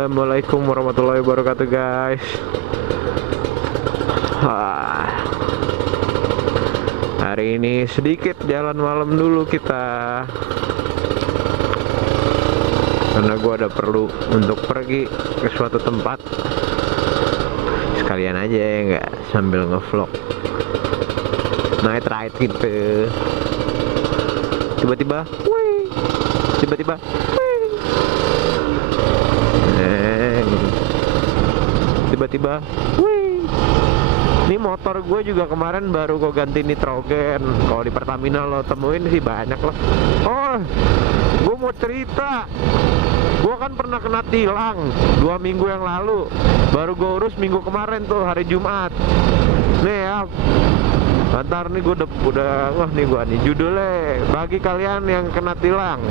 Assalamualaikum warahmatullahi wabarakatuh guys. Hari ini sedikit jalan malam dulu kita, karena gue ada perlu untuk pergi ke suatu tempat. Sekalian aja ya, nggak sambil ngevlog night ride gitu. Tiba-tiba wih, ini motor gue juga kemarin baru gue ganti nitrogen. Kalau di Pertamina lo temuin sih banyak loh. Oh, gue mau cerita, gue kan pernah kena tilang 2 minggu yang lalu. Baru gue urus minggu kemarin tuh, hari Jumat. Nih ya, ntar nih gue udah wah nih gue nih judulnya, bagi kalian yang kena tilang,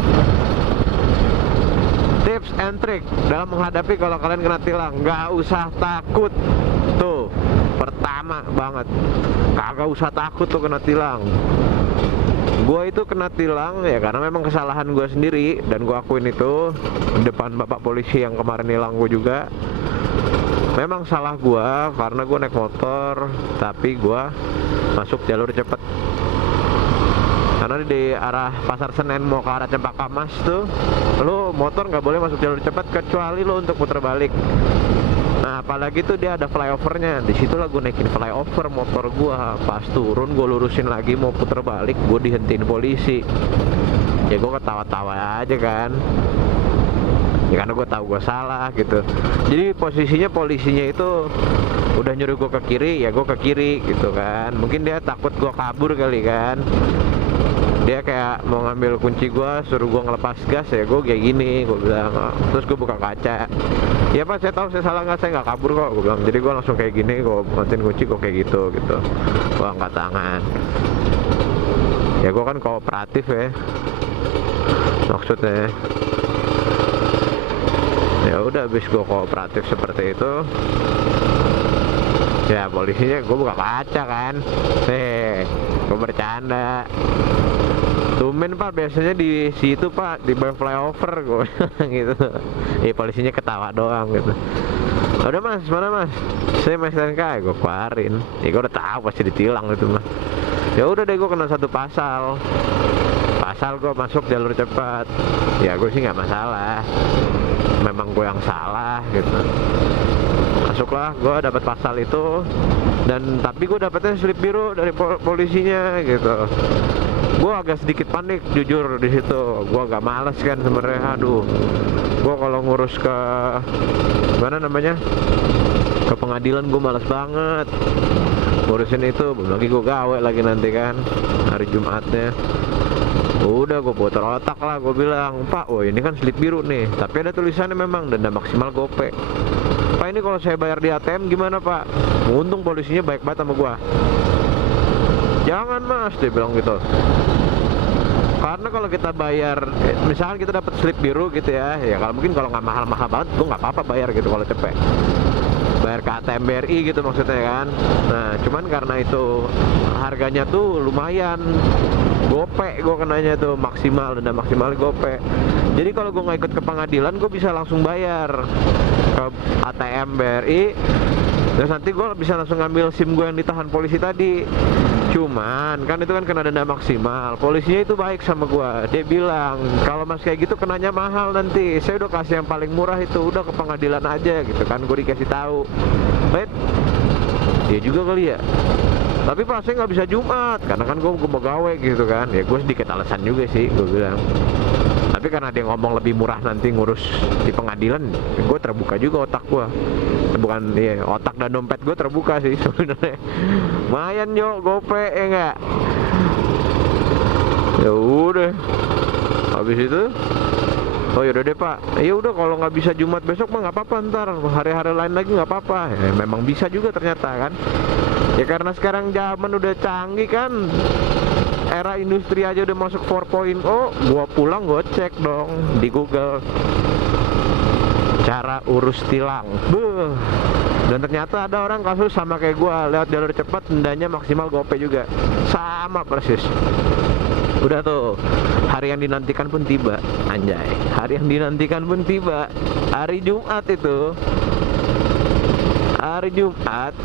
tips and trick dalam menghadapi kalau kalian kena tilang. Nggak usah takut. Tuh, pertama banget, kagak usah takut tuh kena tilang. Gue itu kena tilang ya karena memang kesalahan gue sendiri, dan gue akuin itu di depan bapak polisi yang kemarin nilang gue juga. Memang salah gue karena gue naik motor tapi gue masuk jalur cepet. Karena di arah Pasar Senen mau ke arah Cempaka Mas tuh, lo motor nggak boleh masuk jalur cepat kecuali lo untuk putar balik. Nah, apalagi tuh dia ada flyovernya. Disitulah gue naikin flyover motor gue. Pas turun gue lurusin lagi mau putar balik, gue dihentiin polisi. Ya gue ketawa-tawa aja kan, ya karena gue tahu gue salah gitu. Jadi posisinya polisinya itu udah nyuruh gue ke kiri, ya gue ke kiri gitu kan. Mungkin dia takut gue kabur kali kan. Dia kayak mau ngambil kunci gue, suruh gue ngelepas gas, ya gue kayak gini, gue bilang. Terus gue buka kaca, ya pak saya tahu saya salah, nggak, saya nggak kabur kok, gue bilang. Jadi gue langsung kayak gini, gue matiin kunci, gue kayak gitu. Gue angkat tangan. Ya gue kan kooperatif ya, maksudnya. Ya udah, habis gue kooperatif seperti itu, ya polisinya gue buka kaca kan. Gue bercanda, tumben pak biasanya di situ pak, di bawah flyover, gue gitu. Ya polisinya ketawa doang gitu. Udah mas, mana mas? Saya mas STNK, gue keluarin. Ya gue udah tahu pasti ditilang gitu mah. Ya udah deh, gue kena satu pasal gue masuk jalur cepat. Ya gue sih nggak masalah, memang gue yang salah gitu. Masuklah, gue dapat pasal itu, dan tapi gue dapetnya slip biru dari polisinya gitu. Gue agak sedikit panik jujur di situ. Gue agak males kan sebenarnya. Aduh, gue kalau ngurus ke mana namanya, ke pengadilan gue males banget ngurusin itu. Belum lagi gue gawe lagi nanti kan hari Jumatnya. Udah gue putar otak lah, gue bilang, pak, oh ini kan slip biru nih, tapi ada tulisannya memang denda maksimal gope. Pak, ini kalau saya bayar di ATM gimana pak? Untung polisinya baik banget sama gue. Jangan mas, dia bilang gitu. Karena kalau kita bayar, misalkan kita dapat slip biru gitu ya, ya kalau mungkin kalau nggak mahal-mahal banget, gue nggak apa-apa bayar gitu kalau cepet. Bayar ke ATM BRI gitu maksudnya kan. Nah, cuman karena itu harganya tuh lumayan, gope gue kenanya tuh maksimal, denda maksimal gope. Jadi kalau gue nggak ikut ke pengadilan, gue bisa langsung bayar ke ATM BRI, terus nanti gue bisa langsung ngambil SIM gue yang ditahan polisi tadi. Cuman kan itu kan kena denda maksimal. Polisinya itu baik sama gua. Dia bilang kalau mas kayak gitu kenanya mahal nanti. Saya udah kasih yang paling murah itu, udah ke pengadilan aja gitu kan. Gue dikasih tahu. Wait, dia juga kali ya. Tapi pas saya nggak bisa Jumat karena kan gue mau gawe gitu kan. Ya gue sedikit alasan juga sih, gue bilang. Tapi karena dia ngomong lebih murah nanti ngurus di pengadilan, gue terbuka juga otak gue. Bukan, iya, otak dan dompet gue terbuka sih sebenarnya. Lumayan yo gope ya enggak. Ya udah, habis itu, oh yaudah deh pak, ya udah kalau nggak bisa Jumat besok mah nggak apa-apa, ntar hari-hari lain lagi nggak apa-apa. Ya, memang bisa juga ternyata kan. Ya karena sekarang zaman udah canggih kan, era industri aja udah masuk 4.0. Gua pulang gua cek dong di Google cara urus tilang. Buh. Dan ternyata ada orang kasus sama kayak gua, lewat jalur cepat dendanya maksimal gope juga, sama persis. Udah tuh, hari yang dinantikan pun tiba. Anjay, hari yang dinantikan pun tiba. Hari Jumat itu, hari Jumat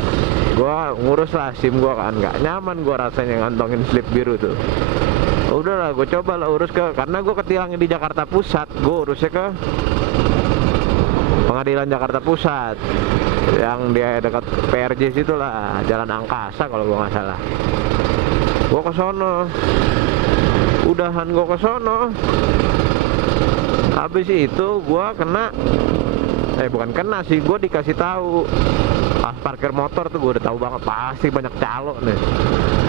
gua ngurus lah SIM gua kan, nggak nyaman gua rasanya ngantongin slip biru tuh. Udahlah, gue coba lah urus karena gue ketilangnya di Jakarta Pusat, gue urusnya ke Pengadilan Jakarta Pusat yang dia dekat PRJ situ lah, Jalan Angkasa kalau gue nggak salah. Gue ke sono, udahan gue ke sono, habis itu gue kena, bukan kena sih, gue dikasih tahu pas parkir motor tuh. Gue udah tahu banget pasti banyak calo nih.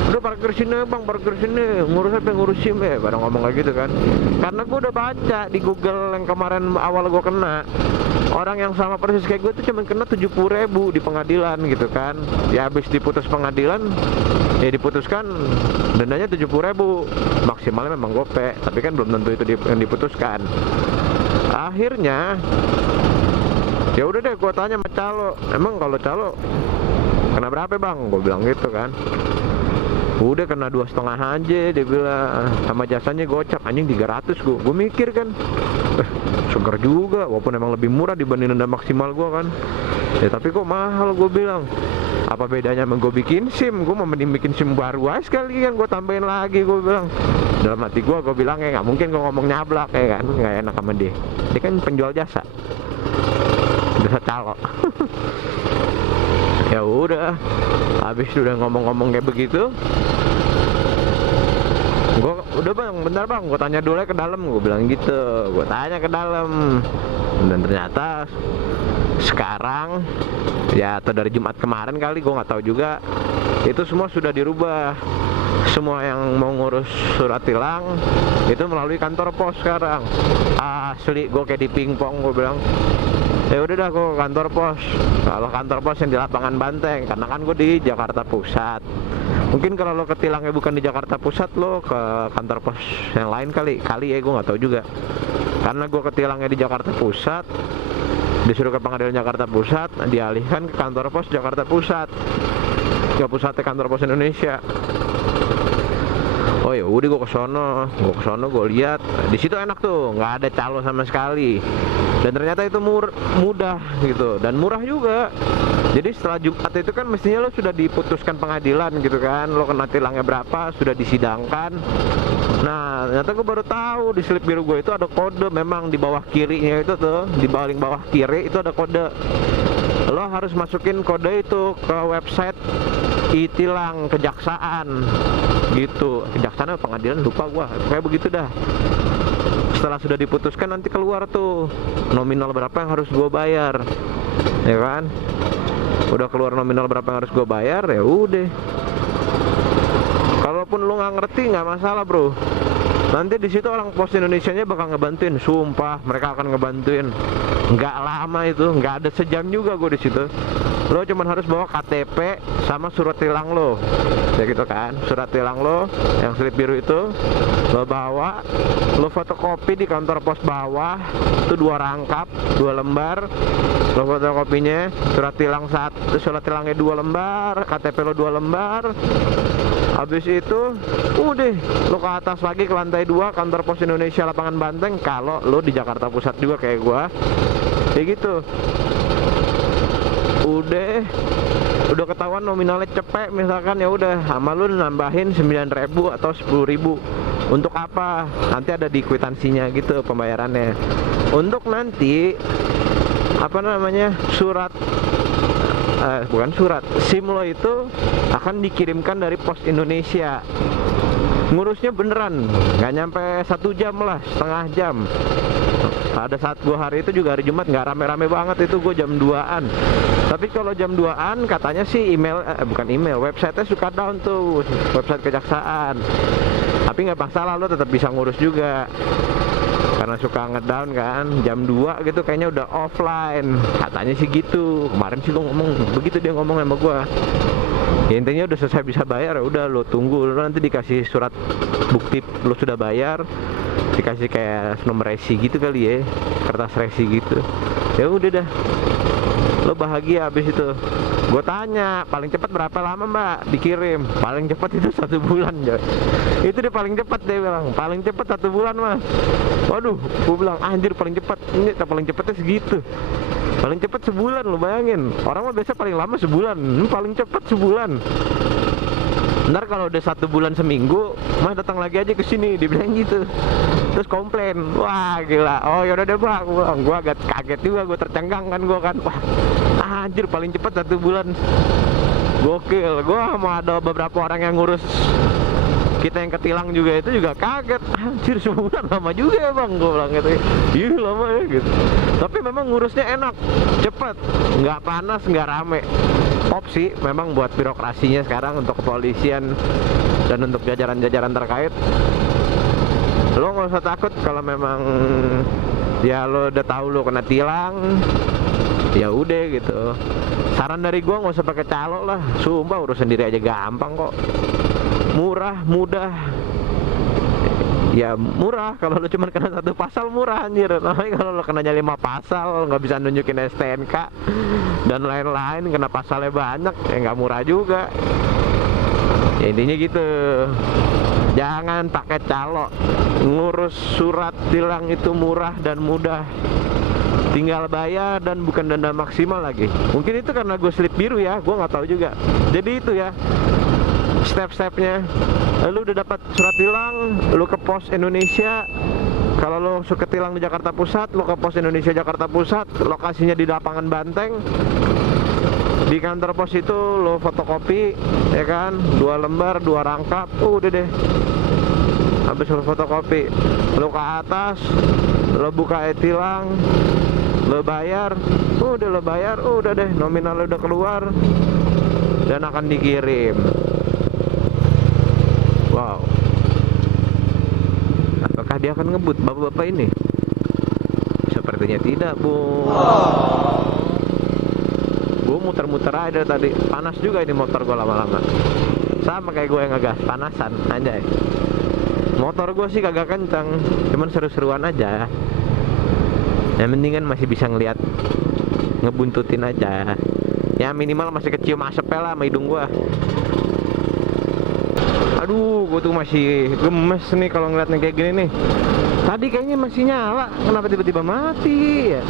Udah parkir sini bang, parkir sini, ngurus apa, ngurus SIM ya, pada ngomong kayak gitu kan. Karena gue udah baca di Google yang kemarin awal gue kena, orang yang sama persis kayak gue tuh cuma kena 70.000 di pengadilan gitu kan. Ya habis diputus pengadilan, ya diputuskan dendanya 70.000, maksimalnya memang gope, tapi kan belum tentu itu yang diputuskan. Akhirnya ya udah deh, gue tanya sama calo, emang kalau calo kena berapa bang? Gue bilang gitu kan. Udah kena 2,5 aja, dia bilang, sama jasanya gocap, anjing 300. Gue mikir kan, seger juga, walaupun emang lebih murah dibanding denda maksimal gue kan. Ya tapi kok mahal, gue bilang. Apa bedanya sama gue bikin SIM? Gue mau mending bikin SIM baru aja sekalian, gue tambahin lagi, gue bilang. Dalam hati gue bilang ya nggak mungkin gue ngomong nyablak ya kan, nggak enak sama dia. Dia kan penjual jasa calo. Ya udah, habis udah ngomong-ngomong kayak begitu, gue udah bang, bentar bang, gue tanya dulu ke dalam, gue bilang gitu. Gue tanya ke dalam, dan ternyata sekarang ya, atau dari Jumat kemarin kali, gue nggak tahu juga, itu semua sudah dirubah. Semua yang mau ngurus surat tilang itu melalui kantor pos sekarang. Asli, gue kayak di pingpong, gue bilang. Ya udah dah, gue ke kantor pos. Kalau kantor pos yang di lapangan Banteng, karena kan gue di Jakarta Pusat. Mungkin kalau lo ketilangnya bukan di Jakarta Pusat, lo ke kantor pos yang lain kali ya, gue nggak tahu juga. Karena gue ketilangnya di Jakarta Pusat, disuruh ke Pengadilan Jakarta Pusat, dialihkan ke kantor pos Jakarta Pusat, ke pusatnya kantor pos Indonesia. Oh ya udah, gue kesono, gue lihat di situ enak tuh, nggak ada calo sama sekali, dan ternyata itu mudah gitu, dan murah juga. Jadi setelah Jumat itu kan mestinya lo sudah diputuskan pengadilan gitu kan, lo kena tilangnya berapa, sudah disidangkan. Nah ternyata gue baru tahu di slip biru gue itu ada kode, memang di bawah kirinya itu tuh, di paling bawah kiri itu ada kode. Lo harus masukin kode itu ke website e-tilang kejaksaan gitu, kejaksaan atau pengadilan, lupa gua, kayak begitu dah. Setelah sudah diputuskan nanti keluar tuh nominal berapa yang harus gua bayar, ya kan. Udah keluar nominal berapa yang harus gua bayar, ya udah. Kalaupun lu nggak ngerti nggak masalah bro, nanti di situ orang Pos Indonesianya bakal ngebantuin, sumpah mereka akan ngebantuin. Nggak lama itu, nggak ada sejam juga gue di situ. Lo cuman harus bawa KTP sama surat tilang lo, ya gitu kan. Surat tilang lo yang slip biru itu lo bawa, lo fotokopi di kantor pos bawah itu 2 rangkap, 2 lembar. Lo fotokopinya, surat tilangnya 2 lembar, KTP lo 2 lembar. Habis itu udah lo ke atas lagi ke lantai 2 kantor pos Indonesia lapangan Banteng, kalau lo di Jakarta Pusat juga kayak gua, kayak gitu. Udah ketahuan nominalnya cepet misalkan, ya udah sama lu nambahin 9.000 atau 10.000. Untuk apa? Nanti ada di kwitansinya gitu pembayarannya. Untuk nanti apa namanya, SIM lo itu akan dikirimkan dari Pos Indonesia. Ngurusnya beneran nggak nyampe 1 jam lah, setengah jam. Pada saat gua hari itu juga hari Jumat, nggak rame-rame banget itu, gua jam 2-an. Tapi kalau jam 2-an katanya sih websitenya suka down tuh, website kejaksaan. Tapi nggak masalah, lo tetap bisa ngurus juga. Karena suka ngedown kan, jam 2 gitu kayaknya udah offline, katanya sih gitu. Kemarin sih lo ngomong begitu, dia ngomong sama gua. Ya intinya udah selesai bisa bayar, ya udah lo tunggu, lo nanti dikasih surat bukti lo sudah bayar, dikasih kayak nomor resi gitu kali ya, kertas resi gitu. Ya udah dah. lo bahagia habis itu. Gue tanya paling cepat berapa lama mbak dikirim, paling cepat itu 1 bulan coy. Itu dia paling cepat, dia bilang paling cepat 1 bulan mas. Waduh, gue bilang anjir paling cepat, ini paling cepatnya segitu. Paling cepat sebulan, lo bayangin. Orang mah biasa paling lama sebulan, ini paling cepat sebulan. Ntar kalau udah 1 bulan seminggu, mas datang lagi aja ke sini, dibilang gitu. Terus komplain, wah gila. Oh yaudah deh bang, gue agak kaget juga, gue tercengang kan, gue kan, wah anjir paling cepat 1 bulan, gokil. Gue mau ada beberapa orang yang ngurus kita yang ketilang juga, itu juga kaget, anjir sebulan lama juga ya bang, gue bilang gitu. Iya lama ya gitu. Tapi memang ngurusnya enak, cepet, nggak panas, nggak rame. Opsi memang buat birokrasinya sekarang untuk kepolisian dan untuk jajaran-jajaran terkait, lo nggak usah takut kalau memang ya lo udah tahu lo kena tilang, ya udah gitu. Saran dari gua nggak usah pakai calo lah, sumpah urus sendiri aja gampang kok, murah, mudah. Ya murah kalau lo cuma kena 1 pasal, murah anjir. Tapi kalau lo kenanya 5 pasal, nggak bisa nunjukin STNK dan lain-lain, kena pasalnya banyak, ya nggak murah juga. Ya intinya gitu, jangan pakai calo. Ngurus surat tilang itu murah dan mudah, tinggal bayar dan bukan denda maksimal lagi. Mungkin itu karena gue slip biru ya, gue nggak tahu juga. Jadi itu ya step-stepnya. Lu udah dapat surat tilang, lu ke pos Indonesia. Kalau lu suka tilang di Jakarta Pusat, lu ke pos Indonesia Jakarta Pusat, lokasinya di lapangan Banteng. Di kantor pos itu lo fotokopi, ya kan, 2 lembar 2 rangkap, udah deh. Habis lo fotokopi, lo ke atas, lo buka e-tilang, lo bayar, udah deh, nominal lo udah keluar dan akan dikirim. Wow, apakah dia akan ngebut bapak-bapak ini? Sepertinya tidak, Bu. Gue muter-muter aja tadi, panas juga ini motor gue lama-lama. Sama kayak gue yang ngegas, panasan, anjay. Motor gue sih kagak kencang, cuman seru-seruan aja. Yang penting kan masih bisa ngelihat, ngebuntutin aja. Ya minimal masih kecium asapnya lah sama hidung gue. Aduh, gue tuh masih gemes nih kalau ngeliatnya kayak gini nih. Tadi kayaknya masih nyala, kenapa tiba-tiba mati ya?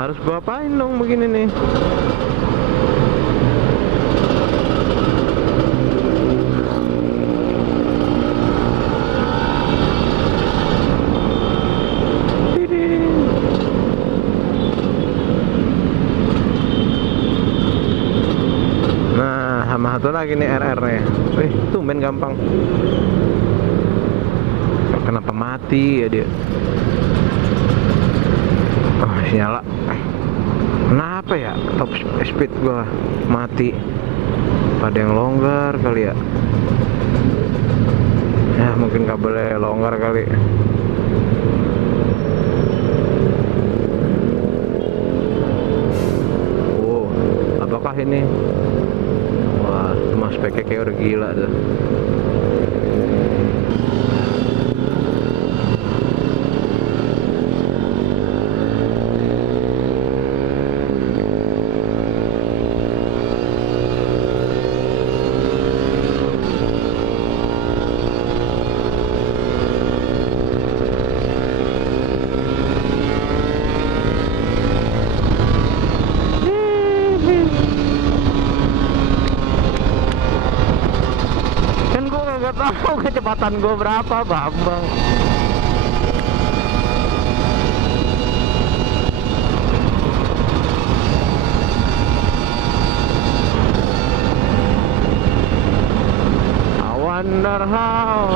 Harus gue apain dong begini nih? Nah, sama satu lagi nih RR nya. Tumben gampang. Kenapa mati ya dia? Oh, masih nyala. Kenapa ya top speed gua mati? Pada yang longgar kali ya? Ya mungkin kabelnya longgar kali. Oh, apakah ini? Wah, mas speknya kayak udah gila tuh. Gak tahu kecepatan gue berapa, Bambang. I wonder how.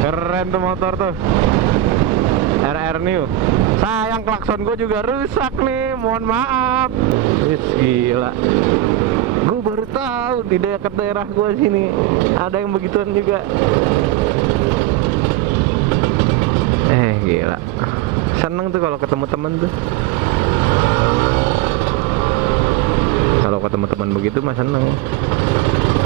Keren tuh motor tuh, RR New. Sayang klakson gue juga rusak nih, mohon maaf. Gila, gue baru tahu di dekat daerah gue sini ada yang begituan juga. Gila, seneng tuh kalau ketemu temen tuh. Kalau ketemu teman begitu mah seneng.